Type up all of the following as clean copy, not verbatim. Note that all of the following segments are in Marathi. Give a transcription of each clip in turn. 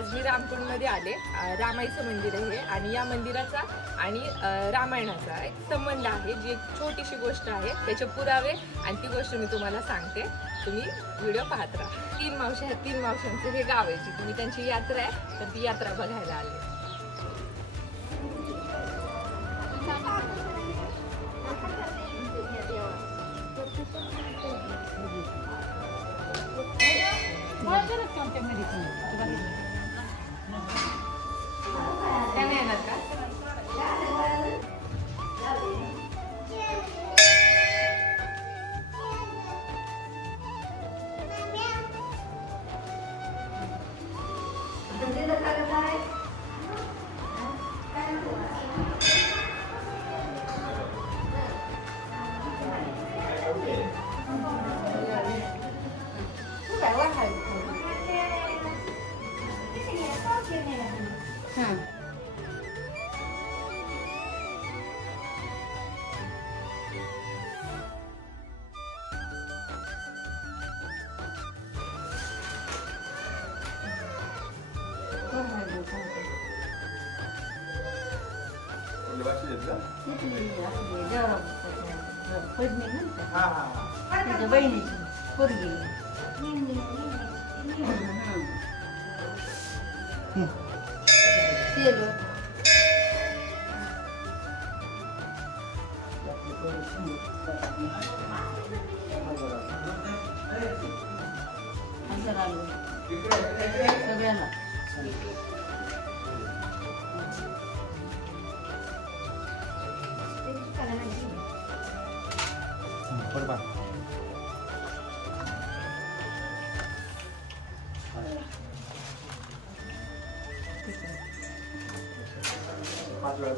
आज मी रामकुंड मध्ये आले. रामाईचं मंदिर आहे आणि या मंदिराचा आणि रामायणाचा एक संबंध आहे, जी एक छोटीशी गोष्ट आहे. त्याचे पुरावे आणि ती गोष्ट मी तुम्हाला सांगते. तुम्ही व्हिडिओ पाहत राहा. 3 मावशी आहेत. 3 मावशांचं हे गाव आहे. जी तुम्ही त्यांची यात्रा आहे, तर ती यात्रा बघायला आले. त्याने येणार का?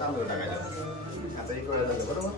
तांदूळ टाकायचा. आता 1 वेळा झालं बरोबर.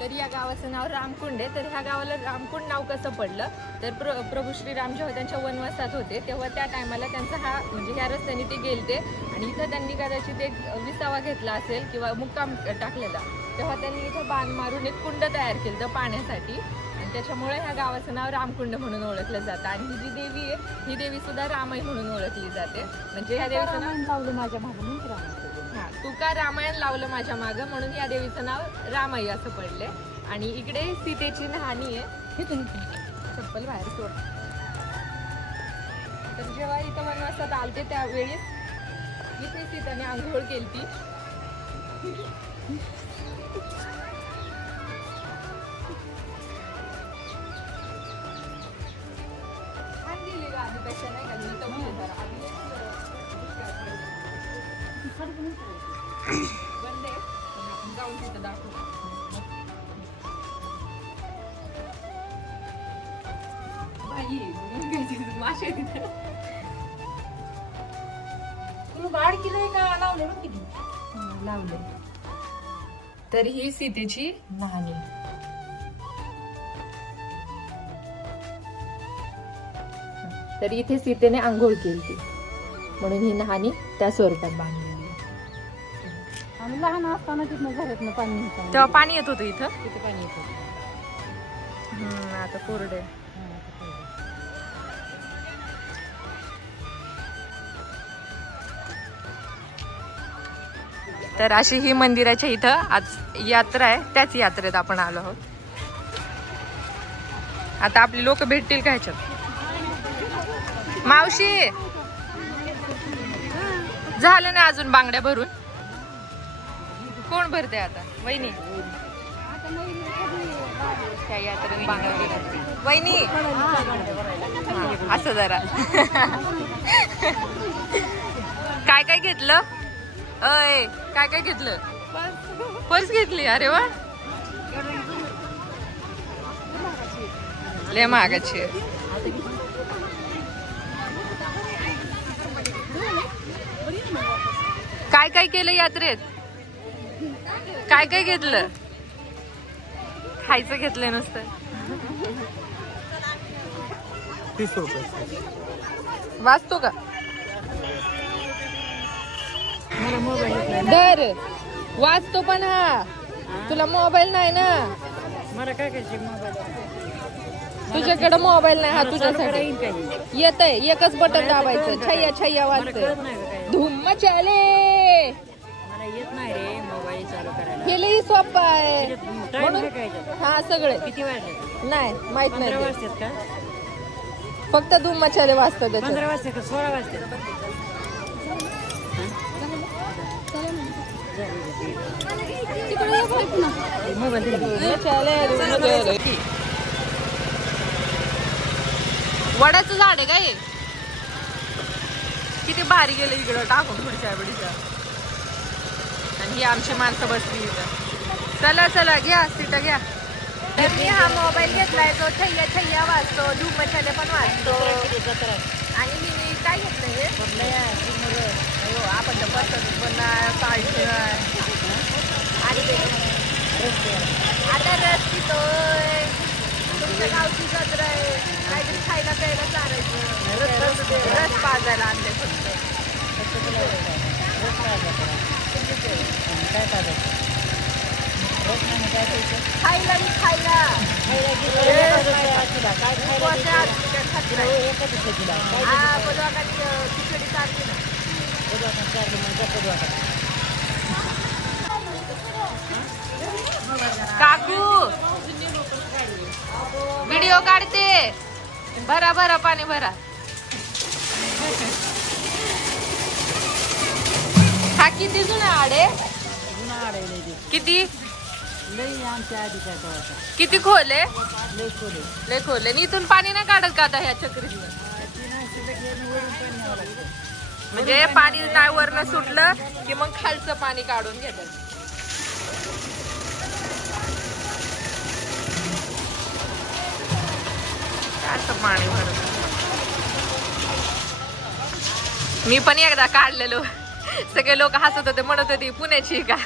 तर या गावाचं नाव रामकुंड आहे. तर ह्या गावाला रामकुंड नाव कसं पडलं तर प्रभू श्रीराम जेव्हा त्यांच्या वनवासात होते तेव्हा त्या टायमाला त्यांचा हा म्हणजे ह्या रस्त्याने ते गेलते आणि इथं त्यांनी कदाचित एक विसावा घेतला असेल किंवा मुक्काम टाकलेला. तेव्हा त्यांनी इथं बाण मारून एक कुंड तयार केलं तर पाण्यासाठी आणि त्याच्यामुळे ह्या गावाचं नाव रामकुंड म्हणून ओळखलं जातं. आणि ही जी देवी आहे ही देवी सुद्धा रामाई म्हणून ओळखली जाते. म्हणजे ह्या देवीचं नाव लावलं माझ्या मागं. हा, तुका रामायण लावलं माझ्या मागं म्हणून या देवीचं नाव रामाई असं पडले. आणि इकडे सीतेची नहाणी आहे. चप्पल बाहेर सोड. तर जेव्हा इथं वनवासात आलते त्यावेळी इथे सीताने आंघोळ केली. आधीपेक्षा नाही का बंद आहे. आपण जाऊन तिथं दाखवू. मासे बाड किलो का लावले किती लावले. तर ही सीतेची नहाणी. तर इथे सीतेने आंघोळ केली म्हणून ही नहाणी त्या स्वरूपात बांधली. लहान असताना तिथनं घरातनं पाणी तेव्हा पाणी येत होतं इथं. तिथे पाणी येत होतं. आता कोरडे. तर अशी ही मंदिराच्या इथं आज यात्रा आहे. त्याच यात्रेत आपण आलो आहोत. आता आपली लोक भेटतील का ह्याच्यात. मावशी झालं नाही अजून बांगड्या भरून. कोण भरते आता. वहिनी त्या यात्रेने बांगड्या. वहिनी असं जरा काय काय घेतलं. अय काय काय घेतलं. पर्स घेतली. अरे वा लय महागाची आहे. काय काय केलं यात्रेत. काय काय घेतलं. खायचं घेतलंय नुसतं. 30 रुपये. वाचतो का मला मोबाईल दर वाचतो पण हा तुला मोबाईल नाही ना मला काय करायचे मोबाईल तुझ्याकडे मोबाईल नाही हा तुझ्यासाठी येत आहे एकच बटन दाबायचं छय्या छय्या वाजतंय धूम मचाले मला येत नाही रे मोबाईल चालू करायला. हे लई सोपं आहे टाइम म्हणून काय हा सगळे किती वाजले? नाही माहित 15 नाही ते. वाजतात का? फक्त धूम मचाले वाजतं त्याच्यात 15 वाजते का 16 वाजते? वडाचं झाड आहे काय किती भारी गेलं इकडं टाकून पुढच्या बिडीच्या आणि ही आमची माणसं बसली इथं. चला चला घ्या सीट घ्या. तर मी हा मोबाईल घेतलाय तो छय्या छय्या वाजतो धूम मचाले पण वाजतो आणि मी काय घेतलं हे आपण तर बसत पण काढतो आणि आता रस पितोय तुमच्या गावची जत्रा आहे काहीतरी खायला प्यायला चालायचं रस पाजायला आणले फक्त काय पाहिजे? खायला मी खायला खिचडी चालली ना काकू व्हिडिओ काढते भरा भरा पाणी भरा हा किती जुना आडे किती किती खोले लय खोले इथून पाणी नाही काढत का आता ह्या चक्रीत म्हणजे पाणी नाही वरनं सुटलं की मग खालचं पाणी काढून घेतात असं पाणी भरत मी पण एकदा काढलेलो सगळे लोक हसत होते म्हणत होती पुण्याची का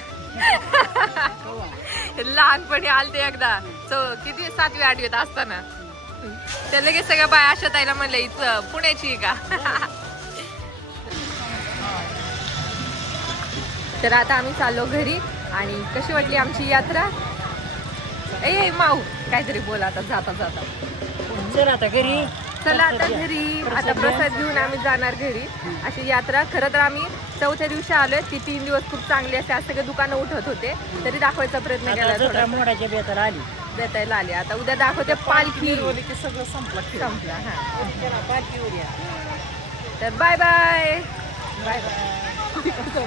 लहानपणी आलते एकदा किती 7वी 8वीत असताना त्या लगेच सगळ्या बाया अशा ताईला म्हणलं इथं पुण्याची का तर आता आम्ही चाललो घरी आणि कशी वाटली आमची यात्रा ए माऊ काहीतरी बोला आता जाता जाता चला आता घरी चला आता घरी आता प्रसाद घेऊन आम्ही जाणार घरी अशी यात्रा खरं तर आम्ही 4थ्या दिवशी आलोय ती 3 दिवस खूप चांगली असे आज सगळे दुकानं उठत होते तरी दाखवायचा प्रयत्न केला मोडाच्या बेताला आली बेतायला आली आता उद्या दाखवते पालखी सगळं संपलं संपला हा तर bye bye bye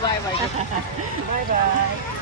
bye bye bye